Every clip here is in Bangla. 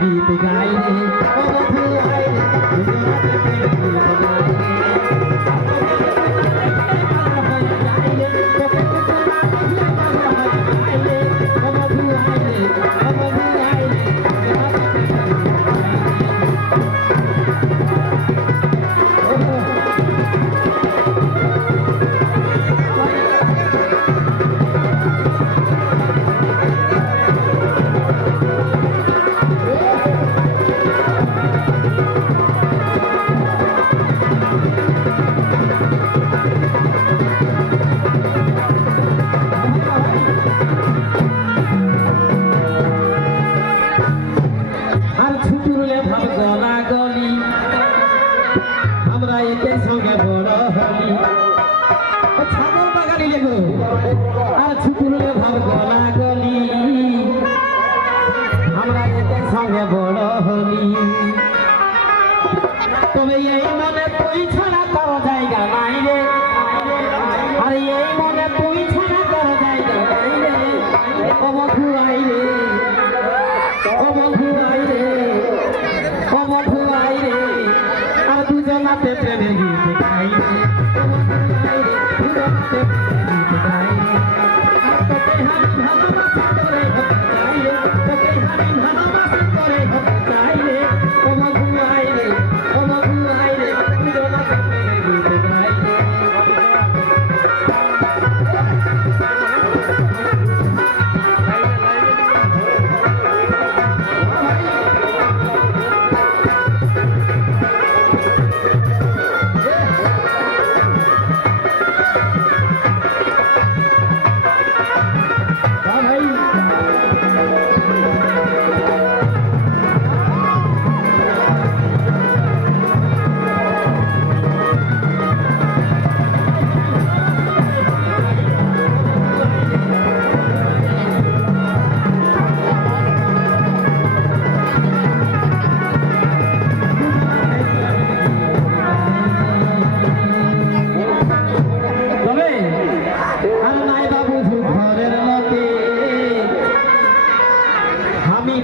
গীত গাই রে ও বন্ধু আয় রে দুজনাতে প্রেমের গীত গাই রে আমরা এতে সঙ্গে বড় হলি ছাগল বাগানি লেগো আর ছুটুলে ভাব গলা গলি আমরা এতে সঙ্গে বড় হলি তবে এই মনে তুই ছাড়া তোর জায়গা নাই রে আর এই মনে তুই ছাড়া তোর জায়গা নাই রে ও বন্ধু আই রে ও বন্ধু আই রে ও বন্ধু আই রে আর দুজনাতে প্রেমের গীত গাই রে ও বন্ধু আই রে দুজনাতে প্রেমের গীত গাই রে আর তোকে হানি ভালোবাসা করে হতে চাই রে তোকে হানি ভালোবাসা করে হতে চাই রে ও বন্ধু আই রে ও বন্ধু আই রে দুজনাতে প্রেমের গীত গাই রে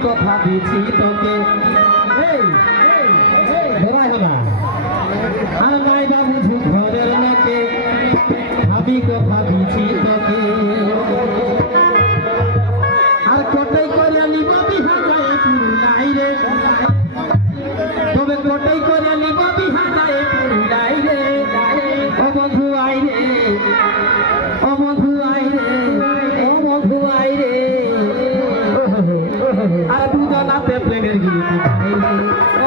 কথা দিছি তোকে আর নাই বা বুঝু ঘরের লোকে আমি কথা দিছি তোকে আর কোটাই করে নিব বিহা যায় পুরুলাই রে তবে কোটাই করে নিব বিহা যায় পুরুলাই রে ও বন্ধু আই রে ও বন্ধু আই রে ও বন্ধু আই রে আর দুজনাতে প্রেমের গীত গাই রে